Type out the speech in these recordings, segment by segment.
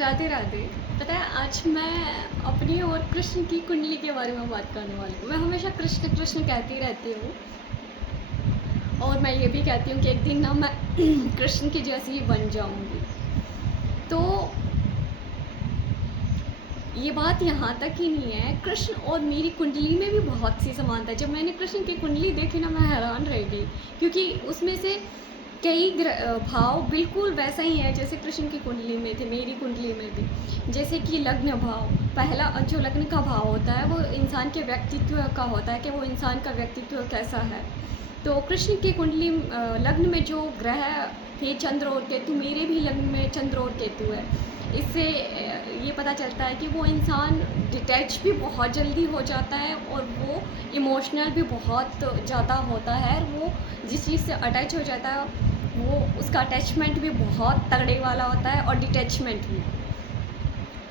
राधे राधे। पता है आज मैं अपनी और कृष्ण की कुंडली के बारे में बात करने वाली हूँ। मैं हमेशा कृष्ण कृष्ण कहती रहती हूँ और मैं ये भी कहती हूँ कि एक दिन ना मैं कृष्ण की जैसी ही बन जाऊँगी। तो ये बात यहाँ तक ही नहीं है, कृष्ण और मेरी कुंडली में भी बहुत सी समानता है। जब मैंने कृष्ण की कुंडली देखी ना, मैं हैरान रह गई, क्योंकि उसमें से कई भाव बिल्कुल वैसा ही है जैसे कृष्ण की कुंडली में थे, मेरी कुंडली में भी। जैसे कि लग्न भाव, पहला जो लग्न का भाव होता है वो इंसान के व्यक्तित्व का होता है कि वो इंसान का व्यक्तित्व कैसा है। तो कृष्ण की कुंडली लग्न में जो ग्रह थे चंद्र और केतु, मेरे भी लग्न में चंद्र और केतु है। इससे ये पता चलता है कि वो इंसान डिटैच भी बहुत जल्दी हो जाता है और वो इमोशनल भी बहुत ज़्यादा होता है। वो जिस चीज़ से अटैच हो जाता है वो उसका अटैचमेंट भी बहुत तगड़े वाला होता है और डिटैचमेंट भी।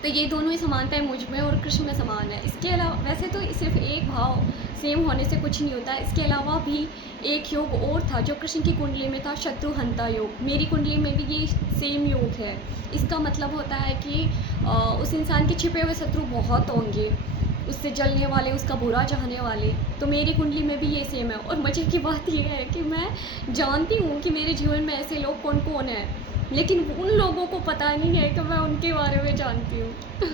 तो ये दोनों ही समानताएं मुझ में और कृष्ण में समान है। इसके अलावा वैसे तो सिर्फ एक भाव सेम होने से कुछ नहीं होता है, इसके अलावा भी एक योग और था जो कृष्ण की कुंडली में था, शत्रुहंता योग। मेरी कुंडली में भी ये सेम योग है। इसका मतलब होता है कि उस इंसान के छिपे हुए शत्रु बहुत होंगे, उससे जलने वाले, उसका बुरा चाहने वाले। तो मेरी कुंडली में भी ये सेम है। और मज़े की बात यह है कि मैं जानती हूँ कि मेरे जीवन में ऐसे लोग कौन कौन हैं, लेकिन उन लोगों को पता नहीं है कि मैं उनके बारे में जानती हूँ।